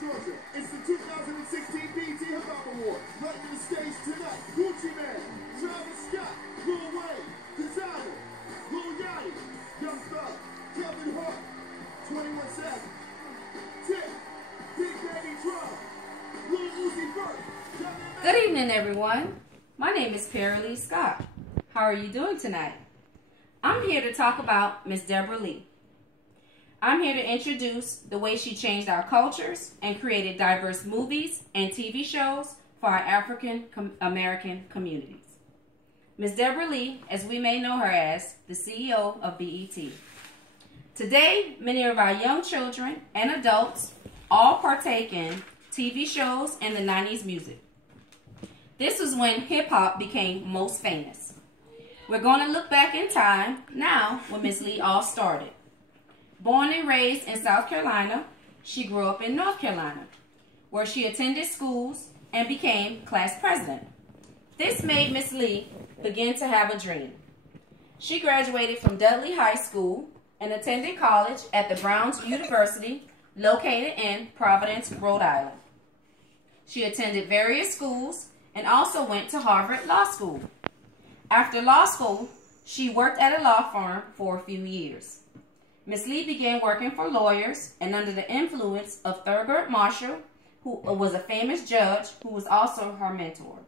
Georgia. It's the 2016 BET Hip Hop Award. Right to the stage tonight, Gucci Man, Travis Scott, Lil Wayne, Designer, Lil Yachty, Young Thug, Kevin Hart, 21 Savage, Tip, Big Daddy Drum, Lil Uzi Vert. Good evening, everyone. My name is Pairlee Scott. How are you doing tonight? I'm here to talk about Miss Debra Lee. I'm here to introduce the way she changed our cultures and created diverse movies and TV shows for our African American communities. Miss Debra Lee, as we may know her as, the CEO of BET. Today, many of our young children and adults all partake in TV shows and the 90s music. This was when hip-hop became most famous. We're going to look back in time now when Miss Lee all started. Born and raised in South Carolina, she grew up in North Carolina, where she attended schools and became class president. This made Miss Lee begin to have a dream. She graduated from Dudley High School and attended college at the Browns University, located in Providence, Rhode Island. She attended various schools and also went to Harvard Law School. After law school, she worked at a law firm for a few years. Miss Lee began working for lawyers and under the influence of Thurgood Marshall, who was a famous judge who was also her mentor.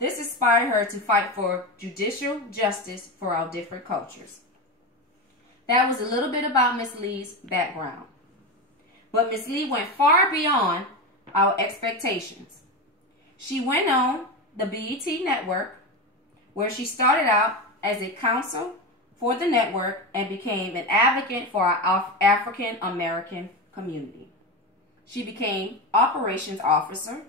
This inspired her to fight for judicial justice for our different cultures. That was a little bit about Miss Lee's background. But Miss Lee went far beyond our expectations. She went on the BET network, where she started out as a counsel for the network and became an advocate for our African American community. She became operations officer.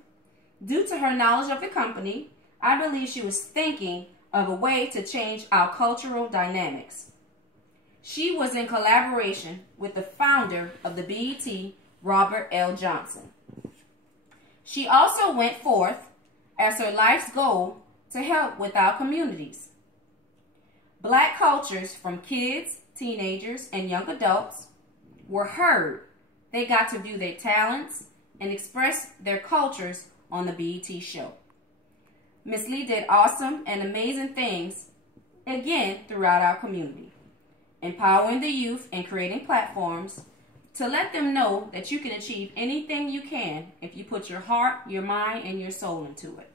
Due to her knowledge of the company, I believe she was thinking of a way to change our cultural dynamics. She was in collaboration with the founder of the BET, Robert L. Johnson. She also went forth as her life's goal to help with our communities. Black cultures, from kids, teenagers, and young adults, were heard. They got to view their talents and express their cultures on the BET show. Miss Lee did awesome and amazing things, again, throughout our community, empowering the youth and creating platforms to let them know that you can achieve anything you can if you put your heart, your mind, and your soul into it.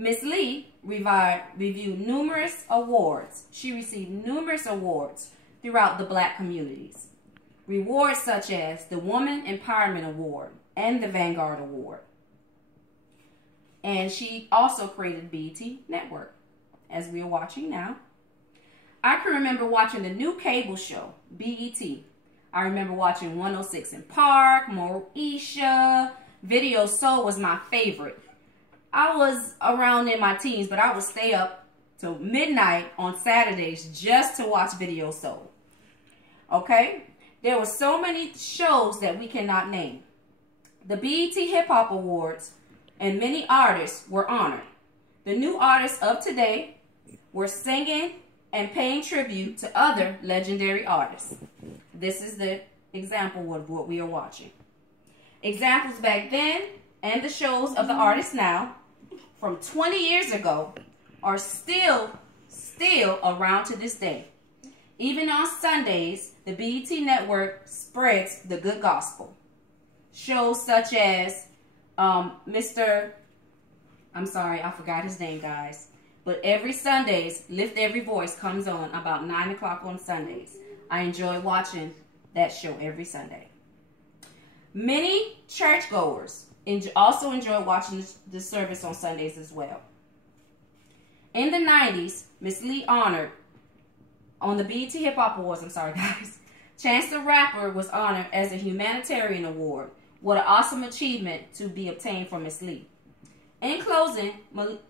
Miss Lee reviewed numerous awards. She received numerous awards throughout the Black communities. Rewards such as the Woman Empowerment Award and the Vanguard Award. And she also created BET Network, as we are watching now. I can remember watching the new cable show, BET. I remember watching 106 in Park, Moesha. Video Soul was my favorite. I was around in my teens, but I would stay up till midnight on Saturdays just to watch Video Soul. Okay? There were so many shows that we cannot name. The BET Hip Hop Awards and many artists were honored. The new artists of today were singing and paying tribute to other legendary artists. This is the example of what we are watching. Examples back then and the shows of the artists now from 20 years ago are still around to this day. Even on Sundays, the BET network spreads the good gospel. Shows such as I'm sorry, I forgot his name, guys. But every Sundays, Lift Every Voice comes on about 9 o'clock on Sundays. I enjoy watching that show every Sunday. Many churchgoers also enjoy watching the service on Sundays as well. In the 90s, Miss Lee honored, on the BET Hip Hop Awards, Chance the Rapper was honored as a humanitarian award. What an awesome achievement to be obtained from Miss Lee. In closing,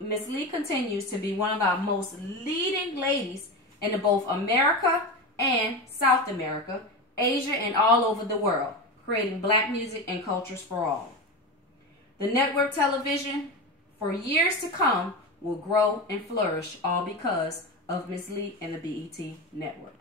Miss Lee continues to be one of our most leading ladies in both America and South America, Asia, and all over the world, creating Black music and cultures for all. The network television, for years to come, will grow and flourish, all because of Miss Lee and the BET network.